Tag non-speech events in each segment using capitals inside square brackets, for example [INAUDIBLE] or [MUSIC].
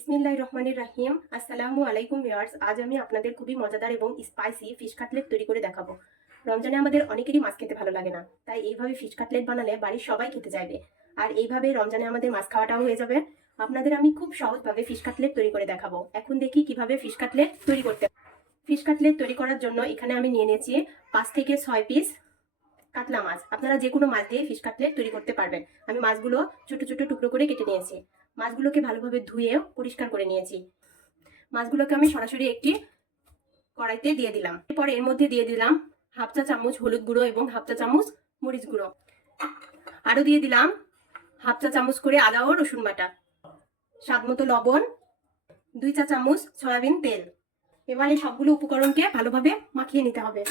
বিসমিল্লাহ রহমানির রাহিম। আসসালামু আলাইকুম ভিউয়ার্স, আজ আমি আপনাদের খুবই মজাদার এবং স্পাইসি ফিশ কাটলেট তৈরি করে দেখাবো। রমজানে আমাদের অনেকেরই মাছ খেতে ভালো লাগে না, তাই এইভাবে ফিশ কাটলেট বানালে বাড়ির সবাই খেতে চাইবে। আর এইভাবে রমজানে আমাদের মাছ খাওয়াটাও হয়ে যাবে। আপনাদের আমি খুব সহজভাবে ফিশ কাটলেট তৈরি করে দেখাবো। এখন দেখি কীভাবে ফিশ কাটলেট তৈরি করতে ফিশ কাটলেট তৈরি করার জন্য এখানে আমি নিয়ে নিয়েছি পাঁচ থেকে ছয় পিস কাতলা মাছ। আপনারা যে কোনো মাছ দিয়ে ফিশ কাটলেট তৈরি করতে পারবেন। আমি মাছগুলো ছোট ছোট টুকরো করে কেটে নিয়েছি। মাছগুলোকে ভালোভাবে ধুয়ে পরিষ্কার করে নিয়েছি। মাছগুলোকে আমি সরাসরি একটি কড়াইতে দিয়ে দিলাম। এরপর এর মধ্যে দিয়ে দিলাম হাফ চা চামচ হলুদ গুঁড়ো এবং হাফ চা চামচ মরিচ গুঁড়ো। আরও দিয়ে দিলাম হাফ চা চামচ করে আদা ও রসুন বাটা। স্বাদ মতো লবণ, দুই চা চামচ সয়াবিন তেল। এবার এই সবগুলো উপকরণকে ভালোভাবে মাখিয়ে নিতে হবে।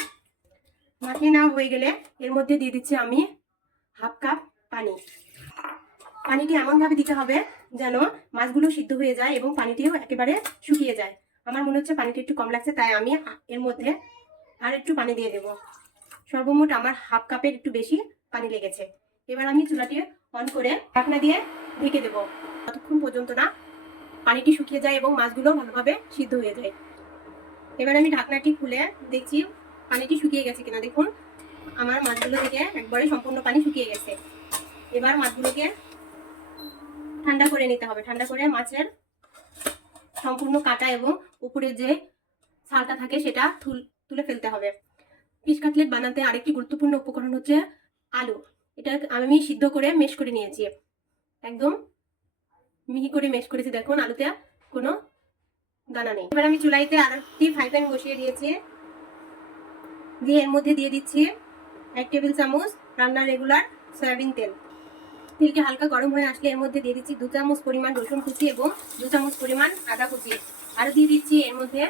মাখিয়ে নেওয়া হয়ে গেলে এর মধ্যে দিয়ে দিচ্ছি আমি হাফ কাপ পানি। পানিটি এমনভাবে দিতে হবে যেন মাছগুলো সিদ্ধ হয়ে যায় এবং পানিটিও একেবারে শুকিয়ে যায়। আমার মনে হচ্ছে পানিটি একটু কম লাগছে, তাই আমি এর মধ্যে আর একটু পানি দিয়ে দেব। সর্বমোট আমার হাফ কাপের একটু বেশি পানি লেগেছে। এবার আমি চুলাটি অন করে ঢাকনা দিয়ে ঢেকে দেব। ততক্ষণ পর্যন্ত না পানিটি শুকিয়ে যায় এবং মাছগুলো ভালোভাবে সিদ্ধ হয়ে যায়। এবার আমি ঢাকনাটি খুলে দেখছি পানিটি শুকিয়ে গেছে কিনা দেখুন। আমার মাছগুলো থেকে একবারে সম্পূর্ণ পানি শুকিয়ে গেছে। এবার মাছগুলোকে ঠান্ডা করে নিতে হবে। ঠান্ডা করে মাছের সম্পূর্ণ কাটা এবং উপরে যে ছালটা থাকে সেটা তুলে ফেলতে হবে। ফিশ কাটলেট বানাতে আরেকটি গুরুত্বপূর্ণ উপকরণ হচ্ছে আলু। এটা আমি সিদ্ধ করে মেশ করে নিয়েছি। একদম মিহি করে মেশ করেছি। দেখুন, আলুতে কোনো দানা নেই। এবার আমি চুলাইতে আরেকটি ফ্রাই প্যান বসিয়ে দিয়েছি। দিয়ে এর মধ্যে দিয়ে দিচ্ছি এক টেবিল চামচ রান্নার রেগুলার সয়াবিন তেল। তেলটি হালকা গরম হয়ে আসলে এর মধ্যে দিয়ে দিচ্ছি দু চামচ পরিমাণ রসুন কুচি এবং দু চামচ পরিমাণ আদা কুচি। আর দিয়ে দিচ্ছি এর মধ্যে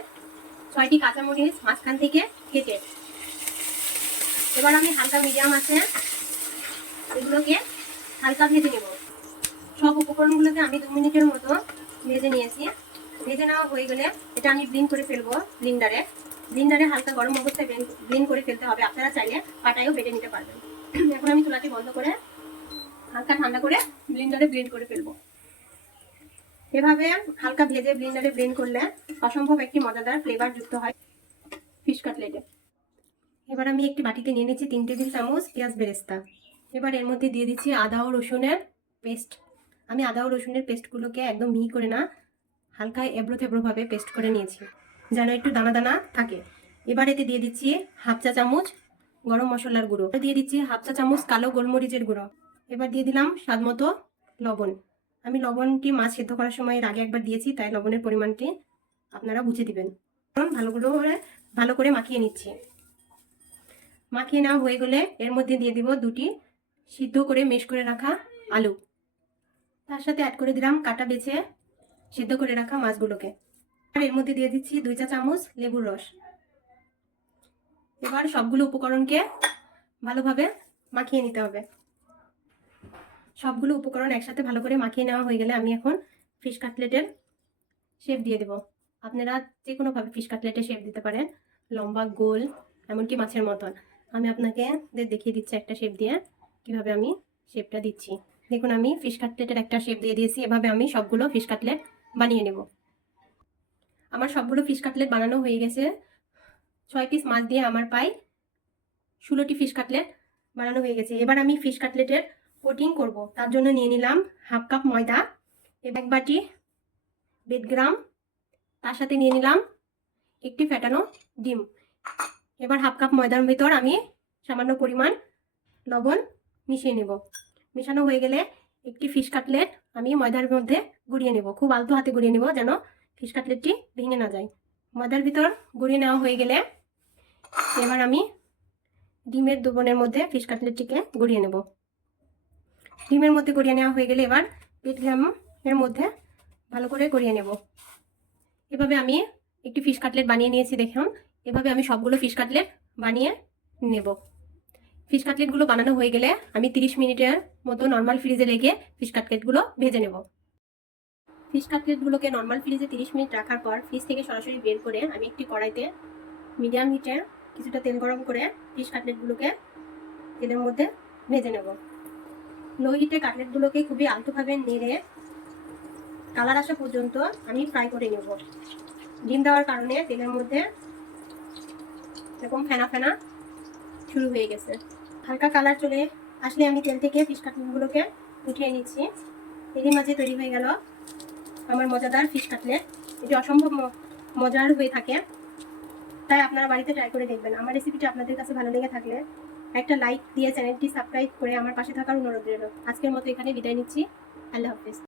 ছয়টি কাঁচামরিচ মাঝখান থেকে কেটে। এবার আমি হালকা মিডিয়াম আছে এগুলোকে হালকা ভেজে নেব। সব উপকরণগুলোকে আমি দু মিনিটের মতো ভেজে নিয়েছি। ভেজে নেওয়া হয়ে গেলে এটা আমি ব্লিন করে ফেলব ব্লিন্ডারে ব্লিন্ডারে হালকা গরম অবস্থায় ব্লিন করে ফেলতে হবে। আপনারা চাইলে পাটায়ও বেটে নিতে পারবেন। [CLEARS THROAT] এখন আমি চুলাটি বন্ধ করে হালকা ঠান্ডা করে ব্লিন্ডারে ব্লেন্ড করে ফেলব। এভাবে হালকা ভেজে ব্লিন্ডারে ব্লেন্ড করলে অসম্ভব একটি মজাদার ফ্লেভার যুক্ত হয় ফিশ কাটলেটে এবার আমি একটি বাটিতে নিয়ে নিচ্ছি তিন টেবিল চামচ পেঁয়াজ বেরেস্তা। এবার এর মধ্যে দিয়ে দিচ্ছি আদা ও রসুনের পেস্ট আমি আদা ও রসুনের পেস্টগুলোকে একদম মিহি করে না হালকা এবড়ো থেবড়োভাবে পেস্ট করে নিয়েছি। যেন একটু দানা দানা থাকে। এবার এতে দিয়ে দিচ্ছি হাফ চা চামচ গরম মশলার গুঁড়ো। দিয়ে দিচ্ছি হাফ চা চামচ কালো গোলমরিচের গুঁড়ো। এবার দিয়ে দিলাম স্বাদ মতো লবণ। আমি লবণটি মাছ সেদ্ধ করার সময় এর আগে একবার দিয়েছি, তাই লবণের পরিমাণটি আপনারা বুঝে দিবেন। ভালো করে ভালো করে মাখিয়ে নিচ্ছি। মাখিয়ে নেওয়া হয়ে গেলে এর মধ্যে দিয়ে দিব দুটি সিদ্ধ করে মেশ করে রাখা আলু। তার সাথে অ্যাড করে দিলাম কাটা বেছে সিদ্ধ করে রাখা মাছগুলোকে। আর এর মধ্যে দিয়ে দিচ্ছি দুই চা চামচ লেবুর রস। এবার সবগুলো উপকরণকে ভালোভাবে মাখিয়ে নিতে হবে। সবগুলো উপকরণ একসাথে ভালো করে মাখিয়ে নেওয়া হয়ে গেলে আমি এখন ফিশ কাটলেটের শেপ দিয়ে দেব। আপনারা যে কোনোভাবে ফিশ কাটলেটের শেপ দিতে পারেন, লম্বা, গোল, এমনকি মাছের মতন। আমি আপনাকে দেখিয়ে দিচ্ছি একটা শেপ দিয়ে কীভাবে আমি শেপটা দিচ্ছি। দেখুন, আমি ফিশ কাটলেটের একটা শেপ দিয়ে দিয়েছি। এভাবে আমি সবগুলো ফিশ কাটলেট বানিয়ে নেব। আমার সবগুলো ফিশ কাটলেট বানানো হয়ে গেছে। ছয় পিস মাছ দিয়ে আমার প্রায় ষোলোটি ফিশ কাটলেট বানানো হয়ে গেছে। এবার আমি ফিশ কাটলেটের কোটিং করব। তার জন্য নিয়ে নিলাম হাফ কাপ ময়দা এক বাটি বেডগ্রাম তার সাথে নিয়ে নিলাম একটি ফেটানো ডিম। এবার হাফ কাপ ময়দার ভিতর আমি সামান্য পরিমাণ লবণ মিশিয়ে নেব। মেশানো হয়ে গেলে একটি ফিশ কাটলেট আমি ময়দার মধ্যে গুঁড়িয়ে নেব। খুব আলতো হাতে গুঁড়িয়ে নেব যেন ফিশ কাটলেটটি ভেঙে না যায়। ময়দার ভিতর গুঁড়িয়ে নেওয়া হয়ে গেলে এবার আমি ডিমের দুবনের মধ্যে ফিশ কাটলেটটিকে গুঁড়িয়ে নেব। ডিমের মধ্যে গড়িয়ে নেওয়া হয়ে গেলে এবার পেট এর মধ্যে ভালো করে গড়িয়ে নেব। এভাবে আমি একটি ফিশ কাটলেট বানিয়ে নিয়েছি দেখুন। এভাবে আমি সবগুলো ফিশ কাটলেট বানিয়ে নেব। ফিশ কাটলেটগুলো বানানো হয়ে গেলে আমি তিরিশ মিনিটের মতো নর্মাল ফ্রিজে রেখে ফিশ কাটলেটগুলো ভেজে নেব। ফিশ কাটলেটগুলোকে নর্মাল ফ্রিজে তিরিশ মিনিট রাখার পর ফ্রিজ থেকে সরাসরি বের করে আমি একটি কড়াইতে মিডিয়াম হিটে কিছুটা তেল গরম করে ফিশ কাটলেটগুলোকে তেলের মধ্যে ভেজে নেব। লো হিটে কাটলেটগুলোকে খুবই আলতোভাবে নেড়ে কালার আসা পর্যন্ত আমি ফ্রাই করে নেব। ডিম দেওয়ার কারণে তেলের মধ্যে এরকম ফেনা ফেনা শুরু হয়ে গেছে। হালকা কালার চলে আসলে আমি তেল থেকে ফিশ কাটলেটগুলোকে উঠিয়ে নিচ্ছি। এরই মাঝে তৈরি হয়ে গেল আমার মজাদার ফিশ কাটলেট এটি অসম্ভব মজার হয়ে থাকে। তাই আপনারা বাড়িতে ট্রাই করে দেখবেন। আমার রেসিপিটা আপনাদের কাছে ভালো লেগে থাকলে একটা লাইক দিয়ে চ্যানেলটি সাবস্ক্রাইব করে আমার পাশে থাকার অনুরোধ রইল। আজকের মতো এখানে বিদায় নিচ্ছি। আল্লাহ হাফিজ।